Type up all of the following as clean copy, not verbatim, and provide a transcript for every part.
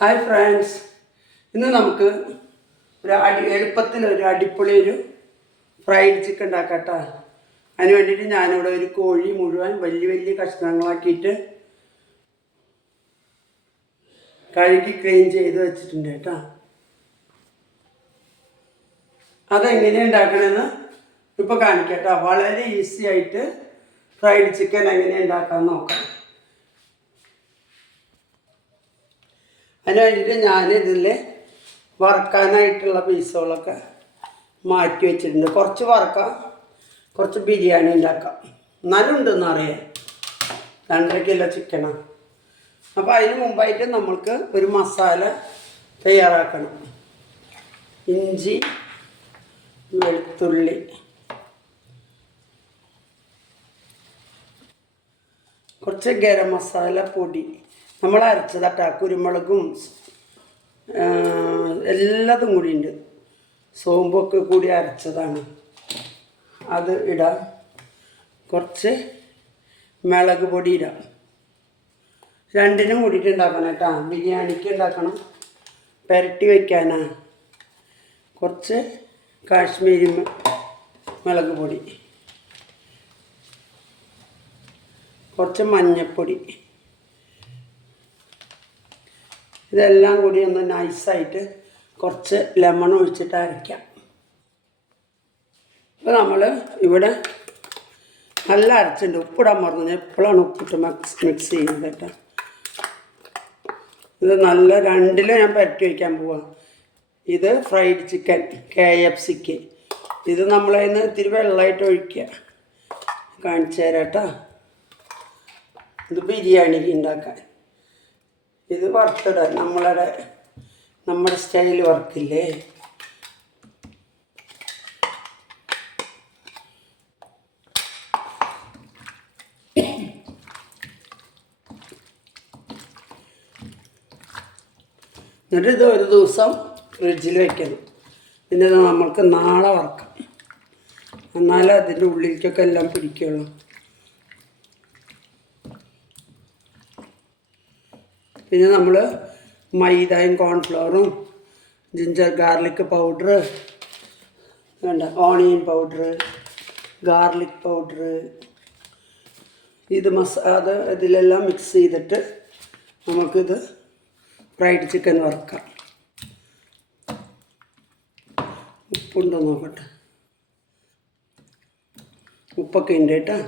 Hi friends, ഇന്ന് നമുക്ക് എളുപ്പത്തിൽ ഒരു അടിപൊളി ഫ്രൈഡ് ചിക്കൻ ഉണ്ടാക്കാം കേട്ടോ. അതിന് വേണ്ടിയിട്ട് ഞാനിവിടെ ഒരു കോഴി മുഴുവൻ വലിയ വലിയ കഷ്ണങ്ങളാക്കിയിട്ട് കഴുകി ക്ലീൻ ചെയ്ത് വെച്ചിട്ടുണ്ട് കേട്ടോ. അതെങ്ങനെയാണ് ഉണ്ടാക്കണമെന്ന് ഇപ്പോൾ കാണിക്കാം കേട്ടോ. വളരെ ഈസി ആയിട്ട് ഫ്രൈഡ് ചിക്കൻ എങ്ങനെ ഉണ്ടാക്കാമെന്ന് നോക്കാം. അതിന് വേണ്ടിയിട്ട് ഞാനിതിൽ വറക്കാനായിട്ടുള്ള പീസുകളൊക്കെ മാറ്റി വെച്ചിട്ടുണ്ട്. കുറച്ച് വറക്കാം, കുറച്ച് ബിരിയാണി ഉണ്ടാക്കാം. എന്നാലും ഉണ്ടെന്ന് അറിയാം, 2.5 കിലോ ചിക്കനാണ്. അപ്പോൾ അതിന് മുമ്പായിട്ട് നമ്മൾക്ക് ഒരു മസാല തയ്യാറാക്കണം. ഇഞ്ചി, വെളുത്തുള്ളി, കുറച്ച് ഗരം മസാല പൊടി നമ്മൾ അരച്ചതട്ടാ. കുരുമുളകും എല്ലാതും കൂടി ഉണ്ട്, സോമ്പൊക്കെ കൂടി അരച്ചതാണ്. അത് ഇടാം. കുറച്ച് മുളക് പൊടി ഇടാം. രണ്ടിനും കൂടിയിട്ട് ഉണ്ടാക്കണം കേട്ടോ. ബിരിയാണിക്ക് ഉണ്ടാക്കണം, പുരട്ടി വയ്ക്കാനാണ്. കുറച്ച് കാശ്മീരി മുളക് പൊടി, കുറച്ച് മഞ്ഞൾപ്പൊടി. ഇതെല്ലാം കൂടി ഒന്ന് നൈസായിട്ട് കുറച്ച് ലെമൺ ഒഴിച്ചിട്ട് അരയ്ക്കാം. ഇപ്പോൾ നമ്മൾ ഇവിടെ നല്ല അരച്ചിട്ടുണ്ട്. ഉപ്പിടാൻ മറന്നു, എപ്പോഴാണ് ഉപ്പിട്ട് മിക്സ് ചെയ്യുന്നത് കേട്ടോ. ഇത് നല്ല 2 ഞാൻ പുരട്ടി വയ്ക്കാൻ പോവാം. ഇത് ഫ്രൈഡ് ചിക്കൻ KFCക്ക്. ഇത് നമ്മളതിന് ഇത്തിരി വെള്ളമായിട്ട് ഒഴിക്കുക. കാണിച്ചു തരാം കേട്ടോ. ഇത് ബിരിയാണിക്ക് ഉണ്ടാക്കാൻ. ഇത് വറുത്തിടാൻ നമ്മുടെ സ്റ്റൈൽ വർക്കില്ലേ. എന്നിട്ട് ഇത് ഒരു ദിവസം ഫ്രിഡ്ജിൽ വയ്ക്കണം. പിന്നെ നമ്മൾക്ക് നാളെ വറക്കാം, എന്നാലേ അതിൻ്റെ ഉള്ളിലേക്കൊക്കെ എല്ലാം പിടിക്കുള്ളൂ. പിന്നെ നമ്മൾ മൈദയും കോൺഫ്ലവറും ജിഞ്ചർ ഗാർലിക് പൗഡർ വേണ്ട, ഓണിയൻ പൗഡർ, ഗാർലിക് പൗഡർ, ഇത് ഇതിലെല്ലാം മിക്സ് ചെയ്തിട്ട് നമുക്കിത് ഫ്രൈഡ് ചിക്കൻ വറുക്കാം. ഉപ്പുണ്ടോ നോക്കട്ടെ. ഉപ്പൊക്കെ ഉണ്ട് കേട്ടോ.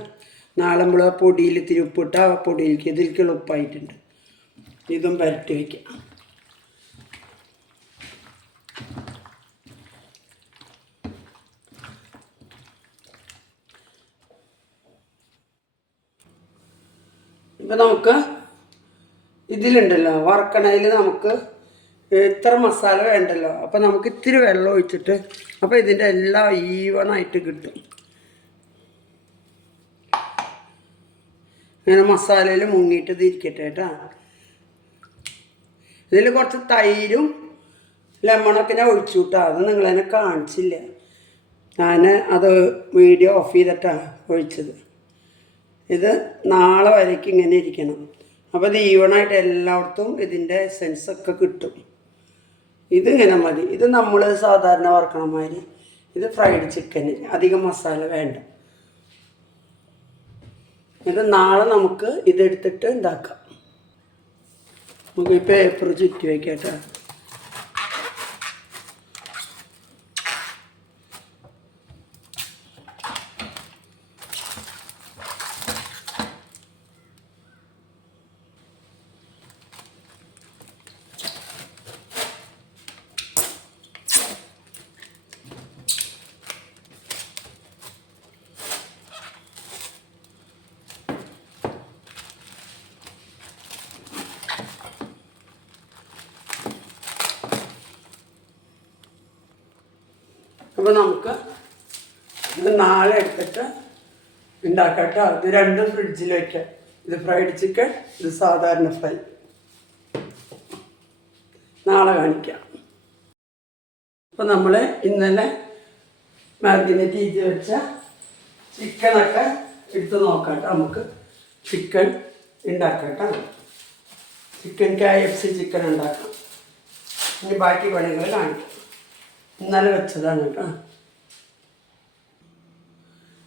നാളെ നമ്മൾ പൊടിയിൽ ഇത്തിരി ഉപ്പിട്ടാൽ ആ പൊടിയിലേക്ക് ഇതിലേക്കുള്ള ഉപ്പായിട്ടുണ്ട്. ഇതും പുരട്ടി വയ്ക്കാം. ഇപ്പം നമുക്ക് ഇതിലുണ്ടല്ലോ വറക്കണതിൽ നമുക്ക് ഇത്ര മസാല വേണ്ടല്ലോ. അപ്പം നമുക്ക് ഇത്തിരി വെള്ളം ഒഴിച്ചിട്ട് അപ്പോൾ ഇതിൻ്റെ എല്ലാം ഈവണായിട്ട് കിട്ടും. ഇങ്ങനെ മസാലയിൽ മുങ്ങിയിട്ട് തിരിക്കട്ടെ കേട്ടോ. ഇതിൽ കുറച്ച് തൈരും ലെമണൊക്കെ ഞാൻ ഒഴിച്ചു കിട്ടാം. അത് നിങ്ങളെന്നെ കാണിച്ചില്ല. ഞാൻ അത് വീഡിയോ ഓഫ് ചെയ്തിട്ടാണ് ഒഴിച്ചത്. ഇത് നാളെ വരയ്ക്ക് ഇങ്ങനെ ഇരിക്കണം. അപ്പോൾ ഇത് ഈവണായിട്ട് എല്ലായിടത്തും ഇതിൻ്റെ എസൻസൊക്കെ കിട്ടും. ഇതിങ്ങനെ മതി. ഇത് നമ്മൾ സാധാരണ വറക്കണ മാതിരി. ഇത് ഫ്രൈഡ് ചിക്കന്, അധികം മസാല വേണ്ട. ഇത് നാളെ നമുക്ക് ഇതെടുത്തിട്ട് ഉണ്ടാക്കാം. നമുക്ക് ഈ പേപ്പർ ചുറ്റി വയ്ക്കാം കേട്ടോ. അപ്പോൾ നമുക്ക് ഇത് നാളെ എടുത്തിട്ട് ഉണ്ടാക്കാം കേട്ടോ. ഇത് രണ്ടും ഫ്രിഡ്ജിൽ വയ്ക്കാം. ഇത് ഫ്രൈഡ് ചിക്കൻ, ഇത് സാധാരണ ഫ്രൈ. നാളെ കാണിക്കാം. അപ്പോൾ നമ്മൾ ഇന്നലെ മാരിനേറ്റ് ചെയ്ത് വെച്ച ചിക്കനൊക്കെ എടുത്ത് നോക്കാം കേട്ടോ. നമുക്ക് ചിക്കൻ ഉണ്ടാക്കാം കേട്ടോ. ചിക്കൻ KFC ചിക്കൻ ഉണ്ടാക്കാം. ഇനി ബാക്കി പണികൾ കാണിക്കാം. ഇന്നലെ വെച്ചതാണ് കേട്ടോ.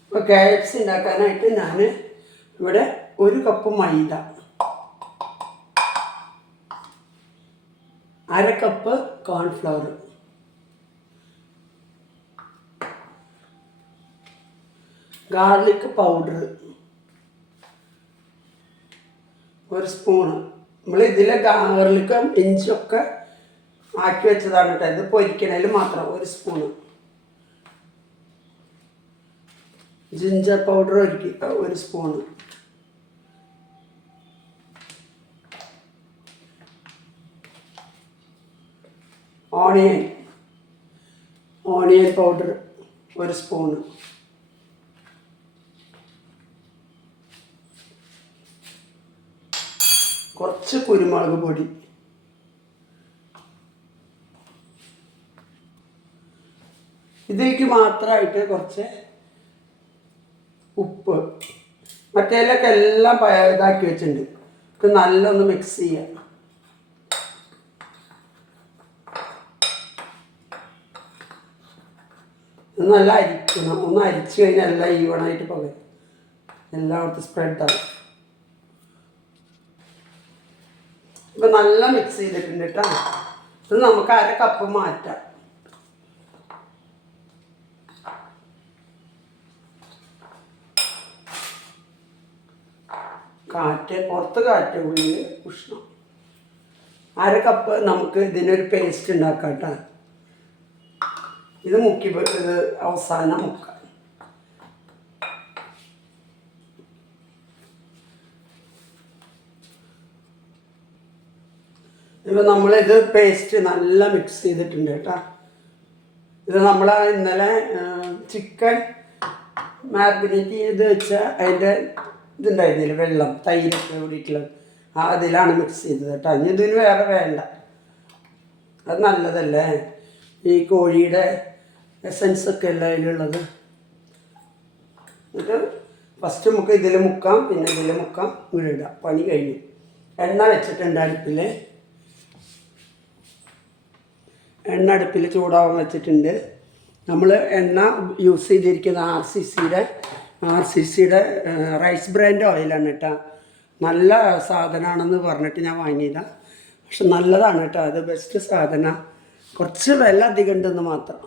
ഇപ്പോൾ KFC ഉണ്ടാക്കാനായിട്ട് ഞാൻ ഇവിടെ 1 കപ്പ് മൈദ, 1/2 cup cornflour, garlic powder 1 spoon. നമ്മൾ ഇതിലെ ഗാർലിക്കും ഇഞ്ചിയൊക്കെ ആക്കി വെച്ചതാണ് കേട്ടോ. ഇത് പൊരിക്കണതിൽ മാത്രം 1 spoon. Ginger powder 1 spoon. Onion powder 1 spoon. കുറച്ച് കുരുമുളക് പൊടി, ഇതിലേക്ക് മാത്രമായിട്ട് കുറച്ച് ഉപ്പ്. മറ്റേലൊക്കെ എല്ലാം ഇതാക്കി വെച്ചിട്ടുണ്ട്. ഇത് നല്ലൊന്ന് മിക്സ് ചെയ്യാം. ഇത് നല്ല അരിക്കണം. ഒന്ന് അരിച്ചു കഴിഞ്ഞാൽ എല്ലാം ഈവണായിട്ട് പകരും, എല്ലായിടത്തും സ്പ്രെഡാകും. ഇപ്പം നല്ല മിക്സ് ചെയ്തിട്ടുണ്ട് കേട്ടോ. ഇത് നമുക്ക് 1/2 കപ്പ് മാറ്റാം. പുറത്ത് കാറ്റ്, ഉള്ളിൽ ഉഷ്ണം. 1/2 കപ്പ് നമുക്ക് ഇതിനൊരു പേസ്റ്റ് ഉണ്ടാക്കാം കേട്ടോ. ഇത് ഇത് അവസാനം മുക്കാം. ഇപ്പം നമ്മളിത് പേസ്റ്റ് നല്ല മിക്സ് ചെയ്തിട്ടുണ്ട് കേട്ടോ. ഇത് നമ്മൾ ഇന്നലെ ചിക്കൻ മാരിനേറ്റ് ചെയ്ത് വെച്ച അതിൻ്റെ ഇതുണ്ടായിരുന്നില്ല, വെള്ളം, തൈരൊക്കെ കൂടിയിട്ടുള്ളത്, അതിലാണ് മിക്സ് ചെയ്തത് കേട്ടോ. ഇനി ഇതിന് വേറെ വേണ്ട. അത് നല്ലതല്ലേ, ഈ കോഴിയുടെ എസൻസൊക്കെ അല്ല അതിലുള്ളത്. എന്നിട്ട് ഫസ്റ്റ് നമുക്ക് ഇതിൽ മുക്കാം, പിന്നെ ഇതിൽ മുക്കാം, ഇടാം. പണി കഴിഞ്ഞു. എണ്ണ വെച്ചിട്ടുണ്ട് അടുപ്പിൽ. എണ്ണ അടുപ്പിൽ ചൂടാവാൻ വെച്ചിട്ടുണ്ട്. നമ്മൾ എണ്ണ യൂസ് ചെയ്തിരിക്കുന്ന ആർ സി സിയുടെ റൈസ് ബ്രാൻഡ് ഓയിലാണ് കേട്ടോ. നല്ല സാധനമാണെന്ന് പറഞ്ഞിട്ട് ഞാൻ വാങ്ങിയതാണ്. പക്ഷെ നല്ലതാണ് കേട്ടോ, അത് ബെസ്റ്റ് സാധനം. കുറച്ച് വില അധികം ഉണ്ടെന്ന് മാത്രം,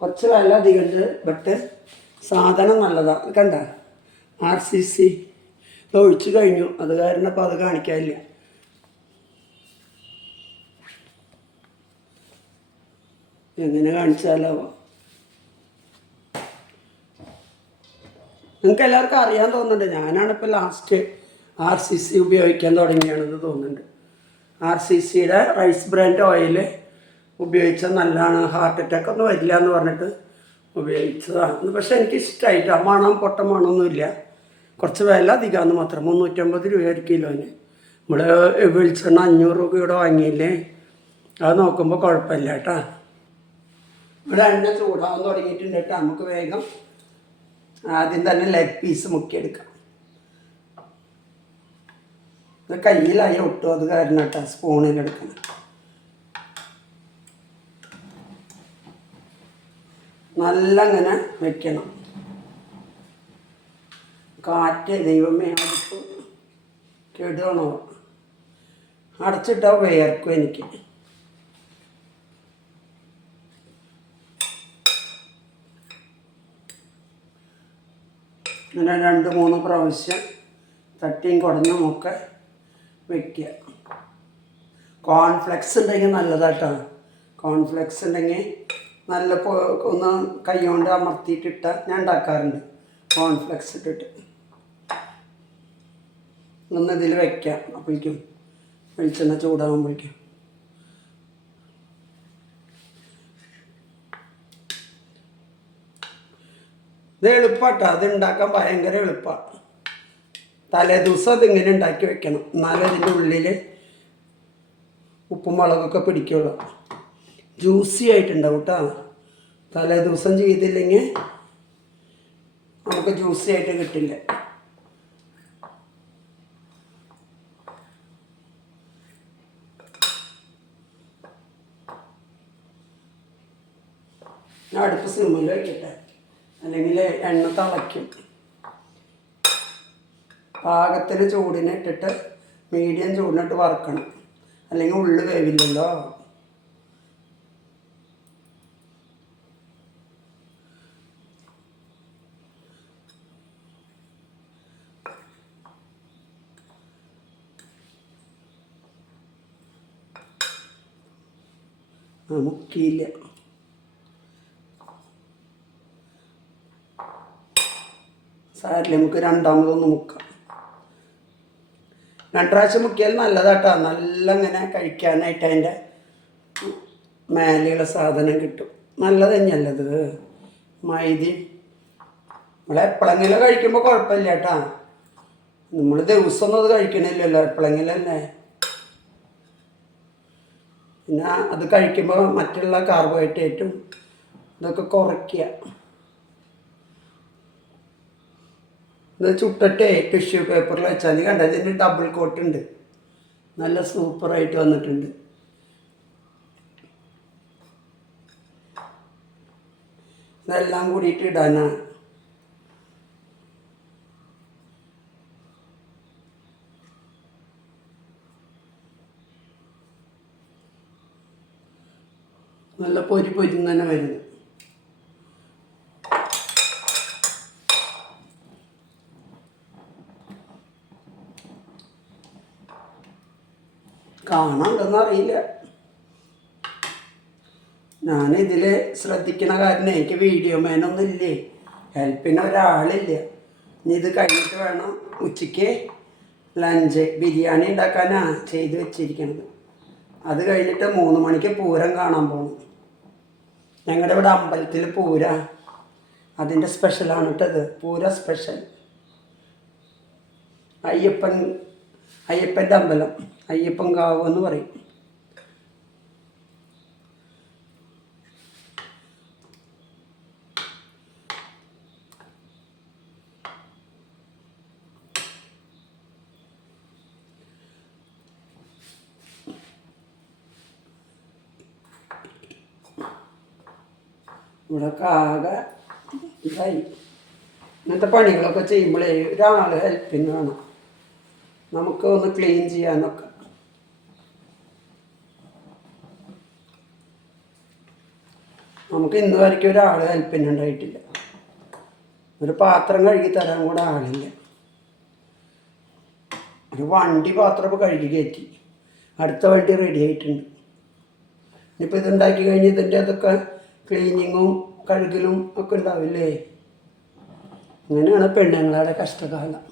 കുറച്ച് വില അധികം ഉണ്ട്. ബട്ട് സാധനം നല്ലതാണ്. കണ്ട RCC ഒഴിച്ച് കഴിഞ്ഞു, അത് കാരണം ഇപ്പോൾ അത് കാണിക്കാനില്ല. എങ്ങനെ കാണിച്ചാലോ? നിങ്ങൾക്ക് എല്ലാവർക്കും അറിയാൻ തോന്നുന്നുണ്ട്. ഞാനാണിപ്പോൾ ലാസ്റ്റ് RCC ഉപയോഗിക്കാൻ തുടങ്ങിയാണെന്ന് തോന്നുന്നുണ്ട്. RCCയുടെ റൈസ് ബ്രാൻഡ് ഓയിൽ ഉപയോഗിച്ചാൽ നല്ലതാണ്, ഹാർട്ട് അറ്റാക്ക് ഒന്നും വരില്ല എന്ന് പറഞ്ഞിട്ട് ഉപയോഗിച്ചതാണ്. പക്ഷേ എനിക്കിഷ്ടമായിട്ട് പൊട്ട മണമൊന്നുമില്ല. കുറച്ച് വില അധികമാണെന്ന് മാത്രം. 350 രൂപ 1 കിലോന്. നമ്മൾ വെളിച്ചെണ്ണ 500 രൂപയുടെ വാങ്ങിയില്ലേ, അത് നോക്കുമ്പോൾ കുഴപ്പമില്ല കേട്ടോ. ഇവിടെ എണ്ണ ചൂടാവാൻ തുടങ്ങിയിട്ടുണ്ട് കേട്ടോ. നമുക്ക് വേഗം ആദ്യം തന്നെ ലെഗ് പീസ് മുക്കിയെടുക്കാം. ഇത് കയ്യിലായി ഒട്ടും, അത് കാരണം കേട്ടോ സ്പൂണിലെടുക്കണം. നല്ല അങ്ങനെ വെക്കണം. കാറ്റ് ദൈവമേ, അടുപ്പ് കെടുകണോ? അടച്ചിട്ടാൽ വേർക്കും എനിക്ക്. അങ്ങനെ 2-3 പ്രാവശ്യം തട്ടിയും കുടഞ്ഞുമൊക്കെ വയ്ക്കുക. കോൺഫ്ലെക്സ് ഉണ്ടെങ്കിൽ നല്ലതാട്ടോ. കോൺഫ്ലെക്സ് ഉണ്ടെങ്കിൽ നല്ല ഒന്ന് കൈ കൊണ്ട് അമർത്തിയിട്ടിട്ട ഞാൻ ഉണ്ടാക്കാറുണ്ട്. കോൺഫ്ലെക്സ് ഇട്ടിട്ട് ഒന്ന് ഇതിൽ വയ്ക്കാം. അപ്പോഴേക്കും വെളിച്ചെണ്ണ ചൂടാകുമ്പോഴേക്കും ഇത് എളുപ്പമാട്ടോ. അത് ഉണ്ടാക്കാൻ ഭയങ്കര എളുപ്പമാണ്. തലേ ദിവസം അതിങ്ങനെ ഉണ്ടാക്കി വെക്കണം, എന്നാലും അതിൻ്റെ ഉള്ളിൽ ഉപ്പും മുളകൊക്കെ പിടിക്കുള്ളൂ. ജ്യൂസി ആയിട്ടുണ്ടാവും കേട്ടോ. തലേ ദിവസം ചെയ്തില്ലെങ്കിൽ നമുക്ക് ജ്യൂസി ആയിട്ട് കിട്ടില്ല. ഞാൻ അടുപ്പ് സിമ്മിൽ വയ്ക്കട്ടെ, അല്ലെങ്കിൽ എണ്ണ തിളയ്ക്കും. പാകത്തിന് ചൂടിനിട്ടിട്ട് മീഡിയം ചൂടിനിട്ട് വറുക്കണം, അല്ലെങ്കിൽ ഉള്ളു വേവില്ലല്ലോ. മുക്കിയില്ല. സാരില്ല, നമുക്ക് രണ്ടാമതൊന്ന് മുക്കാം. 2 പ്രാവശ്യം മുക്കിയാൽ നല്ലതാട്ടോ. നല്ല ഇങ്ങനെ കഴിക്കാനായിട്ട് അതിൻ്റെ മേലെയുള്ള സാധനം കിട്ടും. നല്ലത് തന്നെയല്ലത്. മൈദയും നമ്മളെപ്പോഴെങ്കിലും കഴിക്കുമ്പോൾ കുഴപ്പമില്ല കേട്ടോ. നമ്മൾ ദിവസമൊന്നും അത് കഴിക്കണില്ലല്ലോ, എപ്പോഴെങ്കിലല്ലേ. പിന്നെ അത് കഴിക്കുമ്പോൾ മറ്റുള്ള കാർബോഹൈഡ്രേറ്റും ഇതൊക്കെ കുറയ്ക്കുക. ഇത് ചുട്ടിട്ടേ ടിഷ്യൂ പേപ്പറിൽ വെച്ചാൽ കണ്ട, ഇതിൻ്റെ ഡബിൾ കോട്ട് ഉണ്ട്, നല്ല സൂപ്പറായിട്ട് വന്നിട്ടുണ്ട്. ഇതെല്ലാം കൂടിയിട്ട് ഇടാനാണ്. നല്ല പൊരി തന്നെ വരുന്നു. കാണാണ്ടെന്ന് അറിയില്ല, ഞാനിതിൽ ശ്രദ്ധിക്കണ കാരണം എനിക്ക് വീഡിയോ മാനൊന്നും ഇല്ലേ, ഹെൽപ്പിന് ഒരാളില്ല. ഇനി ഇത് കഴിഞ്ഞിട്ട് വേണം ഉച്ചയ്ക്ക് ലഞ്ച്. ബിരിയാണി ഉണ്ടാക്കാനാണ് ചെയ്ത് വെച്ചിരിക്കുന്നത്. അത് കഴിഞ്ഞിട്ട് 3 മണിക്ക് പൂരം കാണാൻ പോകണം. ഞങ്ങളുടെ ഇവിടെ അമ്പലത്തിൽ പൂര, അതിൻ്റെ സ്പെഷ്യലാണ് കേട്ടത്. പൂര സ്പെഷ്യൽ. അയ്യപ്പൻ്റെ അമ്പലം, അയ്യപ്പൻ കാവ് എന്ന് പറയും. ഇവിടെ ആകെ ഇതായി. ഇങ്ങനത്തെ പണികളൊക്കെ ചെയ്യുമ്പോഴേ ഒരാൾ ഹെൽപ്പിന് വേണം, നമുക്ക് ഒന്ന് ക്ലീൻ ചെയ്യാനൊക്കെ. നമുക്ക് ഇന്ന് വരയ്ക്കും ഒരാൾ ഹെൽപ്പിന് ഉണ്ടായിട്ടില്ല. ഒരു പാത്രം കഴുകി തരാൻ കൂടെ ആളില്ല. ഒരു വണ്ടി പാത്രമൊക്കെ കഴുകി കയറ്റി, അടുത്ത വണ്ടി റെഡി ആയിട്ടുണ്ട്. ഇനിയിപ്പോൾ ഇതുണ്ടാക്കി കഴിഞ്ഞ് ഇതിൻ്റെ അതൊക്കെ ക്ലീനിങ്ങും കഴുകലും ഒക്കെ ഉണ്ടാവില്ലേ. അങ്ങനെയാണ് പെണ്ണുങ്ങളുടെ കഷ്ടകാലം.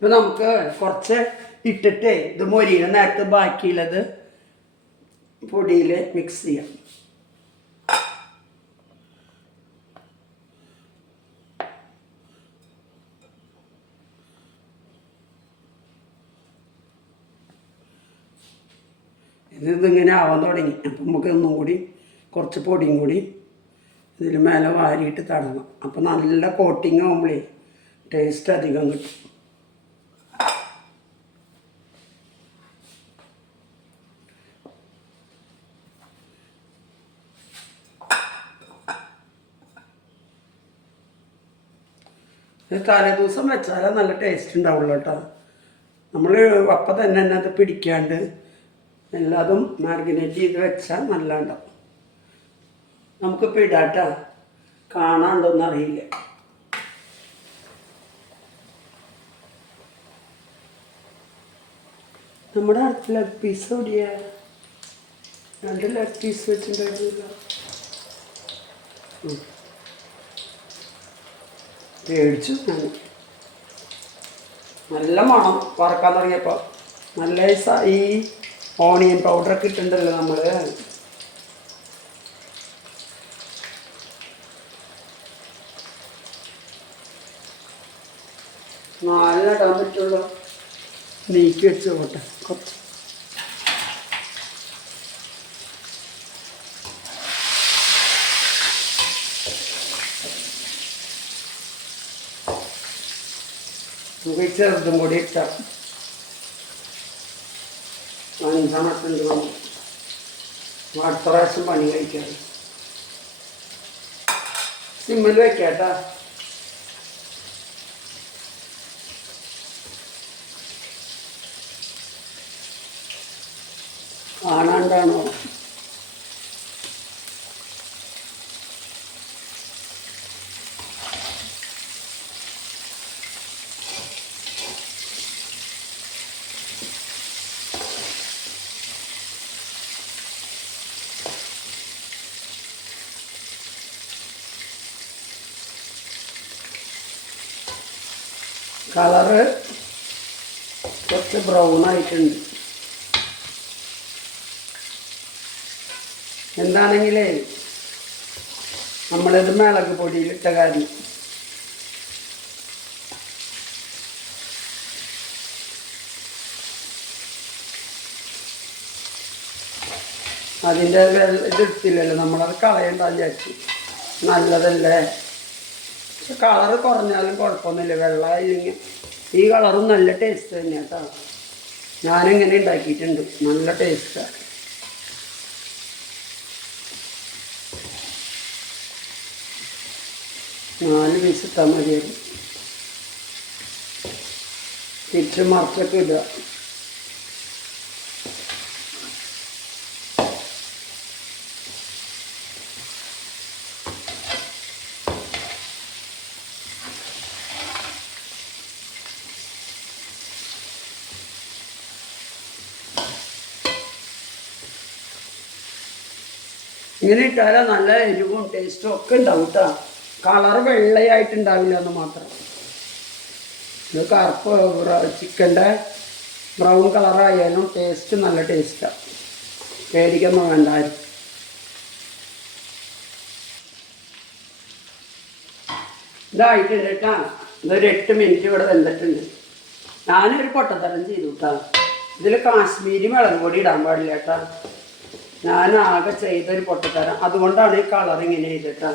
ഇപ്പം നമുക്ക് കുറച്ച് ഇട്ടിട്ട് ഇത് മൊരിയുടെ നേരത്തെ ബാക്കിയുള്ളത് പൊടിയിൽ മിക്സ് ചെയ്യാം. ഇതിങ്ങനെ ആവാൻ തുടങ്ങി. അപ്പം നമുക്ക് ഒന്നും കൂടി കുറച്ച് പൊടിയും കൂടി ഇതിൽ മേലെ വാരിയിട്ട് തടണം. അപ്പം നല്ല കോട്ടിങ് ആകുമ്പോഴേ ടേസ്റ്റ് അധികം കിട്ടും. തലേ ദിവസം വെച്ചാലേ നല്ല ടേസ്റ്റ് ഉണ്ടാവുള്ളൂ കേട്ടോ. നമ്മൾ അപ്പം തന്നെ അത് പിടിക്കാണ്ട് എല്ലാതും മാർഗിനേറ്റ് ചെയ്ത് വെച്ചാൽ നല്ല ഉണ്ടാവും. നമുക്കിപ്പോൾ ഇടാട്ടോ, കാണാണ്ടോന്നും അറിയില്ല. നമ്മുടെ അടുത്ത് ലെഗ് പീസ് ഓടിയാ 2 ലെഗ് പീസ് വെച്ചിട്ടുണ്ടായിരുന്നില്ല. പേടിച്ചു ഞാൻ. നല്ല മണം വറക്കാൻ തുടങ്ങിയപ്പോൾ. നല്ല ഈ ഓണിയൻ പൗഡറൊക്കെ ഇട്ടിട്ടുണ്ടല്ലോ നമ്മൾ. നാലിനിടാൻ പറ്റുള്ളൂ. നീക്കി വെച്ച് പോട്ടെ കുറച്ച്. നമുക്ക് ചെറുതും കൂടി ഇട്ടാം. 5 വന്നു. അടുത്ത പ്രാവശ്യം പണി കഴിക്കാം. സിമ്മിൽ വയ്ക്കാട്ടാ. കാണാണ്ടാണോ? കളറ് കുറച്ച് ബ്രൗൺ ആയിട്ടുണ്ട്. എന്താണെങ്കിലേ നമ്മളിത് മുളക് പൊടിയിലിട്ട കാര്യം. അതിൻ്റെ ഇതിട്ടില്ലല്ലോ, നമ്മളത് കളയണ്ടെന്ന് വിചാരിച്ചു. നല്ലതല്ലേ. പക്ഷെ കളറ് കുറഞ്ഞാലും കുഴപ്പമൊന്നുമില്ല. വെള്ളമായില്ലെങ്കിൽ ഈ കളറും നല്ല ടേസ്റ്റ് തന്നെയാണ് കേട്ടോ. ഞാനിങ്ങനെ ഉണ്ടാക്കിയിട്ടുണ്ട്, നല്ല ടേസ്റ്റാണ്. നാല് പീസ് ഇട്ടാൽ മതിയായിരുന്നു. തിരിച്ച് മറിച്ചൊക്കെ ഇടുക. ഇങ്ങനെ ഇട്ടാലോ നല്ല എരിവും ടേസ്റ്റും ഒക്കെ ഉണ്ടാവും കേട്ടോ. കളറ് വെള്ളയായിട്ടുണ്ടാവില്ല എന്ന് മാത്രം. ഇത് കറുപ്പ് ചിക്കൻ്റെ ബ്രൗൺ കളറായാലും ടേസ്റ്റ് നല്ല ടേസ്റ്റാണ്. പേടിക്കൊന്നും വേണ്ടായിരുന്നു. ഇതായിട്ടുണ്ട് കേട്ടോ. ഇതൊരു 8 മിനിറ്റ് ഇവിടെ വെന്തിട്ടുണ്ട്. ഞാനൊരു പൊട്ടത്തരം ചെയ്തു കേട്ടോ. ഇതിൽ കാശ്മീരി മുളക് പൊടി ഇടാൻ പാടില്ല കേട്ടോ. ഞാൻ ആകെ ചെയ്തൊരു പൊട്ടത്തരം. അതുകൊണ്ടാണ് ഈ കളർ ഇങ്ങനെ ചെയ്തിട്ടാ.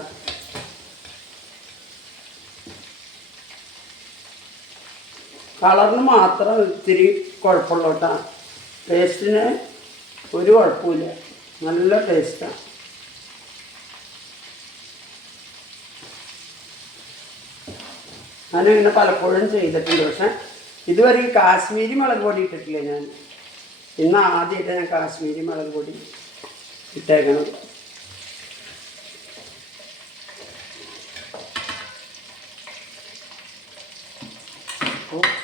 കളറിന് മാത്രം ഇത്തിരി കുഴപ്പമുള്ളൂ കേട്ടോ. ടേസ്റ്റിന് ഒരു കുഴപ്പമില്ല, നല്ല ടേസ്റ്റാണ്. ഞാനിങ്ങനെ പലപ്പോഴും ചെയ്തിട്ടുണ്ട്. പക്ഷെ ഇതുവരെ ഈ കാശ്മീരി മുളക് പൊടി ഇട്ടിട്ടില്ല ഞാൻ. ഇന്ന് ആദ്യമായിട്ട് ഞാൻ കാശ്മീരി മുളക് പൊടി ഇട്ടേക്കണം.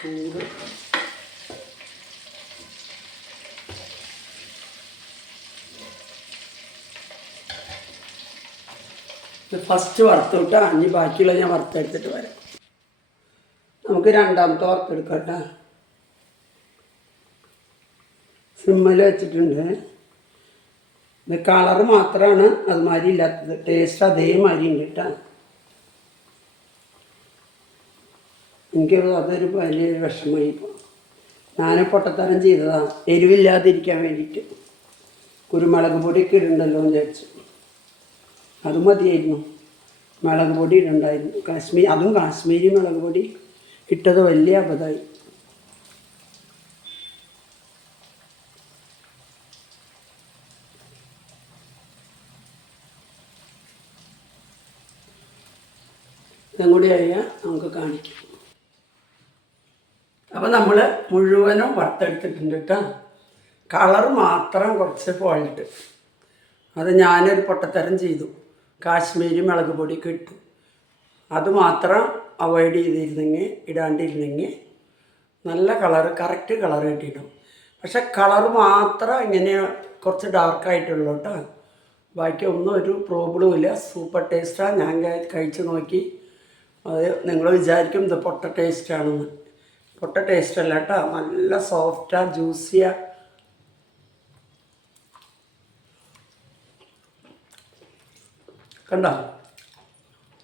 ചൂട് ഫസ്റ്റ് വറുത്തോട്ട് അഞ്ഞ് ബാക്കിയുള്ള ഞാൻ വറുത്തെടുത്തിട്ട് വരാം. നമുക്ക് രണ്ടാമത്തെ വറുത്തെടുക്കാം കേട്ടോ. സിമ്മിൽ വെച്ചിട്ടുണ്ട്. ഇത് കളറ് മാത്രമാണ് അതുമാതിരി ഇല്ലാത്തത്. ടേസ്റ്റ് അതേമാതിരി ഉണ്ട് കേട്ടോ. എനിക്ക് അതൊരു വലിയൊരു വിഷമമായി. ഇപ്പോൾ ഞാൻ പൊട്ടത്തരം ചെയ്തതാണ് എരിവില്ലാതിരിക്കാൻ വേണ്ടിയിട്ട്. കുരുമുളക് പൊടിയൊക്കെ ഇടണ്ടല്ലോ എന്ന് വിചാരിച്ചു. അത് മതിയായിരുന്നു, മുളക് പൊടി ഇടണ്ടായിരുന്നു. അതും കാശ്മീരി മുളക് പൊടി ഇട്ടത് വലിയ അബദ്ധമായി. ഇതും കൂടി കഴിഞ്ഞാൽ നമുക്ക് കാണിക്കാം. അപ്പോൾ നമ്മൾ മുഴുവനും വറുത്തെടുത്തിട്ടുണ്ട് കേട്ടോ. കളർ മാത്രം കുറച്ച് പോയിട്ട് അത് ഞാനൊരു പൊട്ടത്തരം ചെയ്തു. കാശ്മീരി മുളക് പൊടിയൊക്കെ ഇട്ടു. അത് മാത്രം അവോയ്ഡ് ഇടാണ്ടിരുന്നെങ്കിൽ നല്ല കളറ്, കറക്റ്റ് കളർ കിട്ടിയിട്ടു. പക്ഷെ കളർ മാത്രം ഇങ്ങനെ കുറച്ച് ഡാർക്കായിട്ടുള്ളൂ കേട്ടോ. ബാക്കി ഒന്നും ഒരു പ്രോബ്ലവും ഇല്ല. സൂപ്പർ ടേസ്റ്റാണ്. ഞാൻ കഴിച്ച് നോക്കി. അത് നിങ്ങൾ വിചാരിക്കും ഇത് പൊട്ട ടേസ്റ്റാണെന്ന്. പൊട്ട ടേസ്റ്റ് അല്ല കേട്ടോ, നല്ല സോഫ്റ്റാണ്, ജ്യൂസിയാണ്. കണ്ടോ,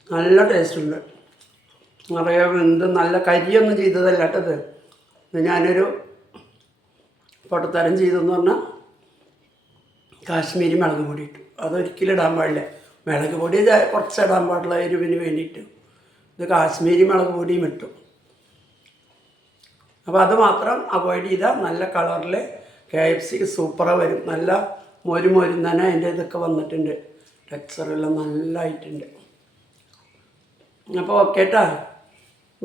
നല്ല ടേസ്റ്റുണ്ട്. നിറയെ വെന്ത് നല്ല കരിയൊന്നും ചെയ്തതല്ല കേട്ടത്. ഇത് ഞാനൊരു പൊട്ടത്തരം ചെയ്തെന്ന് പറഞ്ഞാൽ കാശ്മീരി മുളക് പൊടി ഇട്ടു. അതൊരിക്കലും ഇടാൻ പാടില്ല. മുളക് പൊടി കുറച്ച് ഇടാൻ പാടില്ല എരിവിന് വേണ്ടിയിട്ട്. ഇത് കാശ്മീരി മുളക് പൊടിയും ഇട്ടു. അപ്പോൾ അത് മാത്രം അവോയ്ഡ് ചെയ്താൽ നല്ല കളറിൽ KFC സൂപ്പറായി വരും. നല്ല മൊരും തന്നെ അതിൻ്റെ ഇതൊക്കെ വന്നിട്ടുണ്ട്. ടെക്സ്ചറെല്ലാം നല്ലതായിട്ടുണ്ട്. അപ്പോൾ ഓക്കെ കേട്ടോ,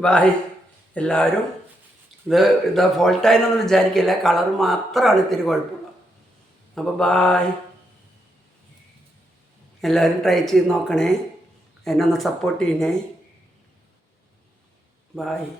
ബായ്. എല്ലാവരും ഇത് ഫോൾട്ടായെന്നൊന്നും വിചാരിക്കില്ല, കളർ മാത്രമാണ് ഇത്തിരി കുഴപ്പമുള്ളത്. അപ്പോൾ ബായ്. എല്ലാവരും ട്രൈ ചെയ്ത് നോക്കണേ, എന്നെ ഒന്ന് സപ്പോർട്ട് ചെയ്യണേ. ബായ്.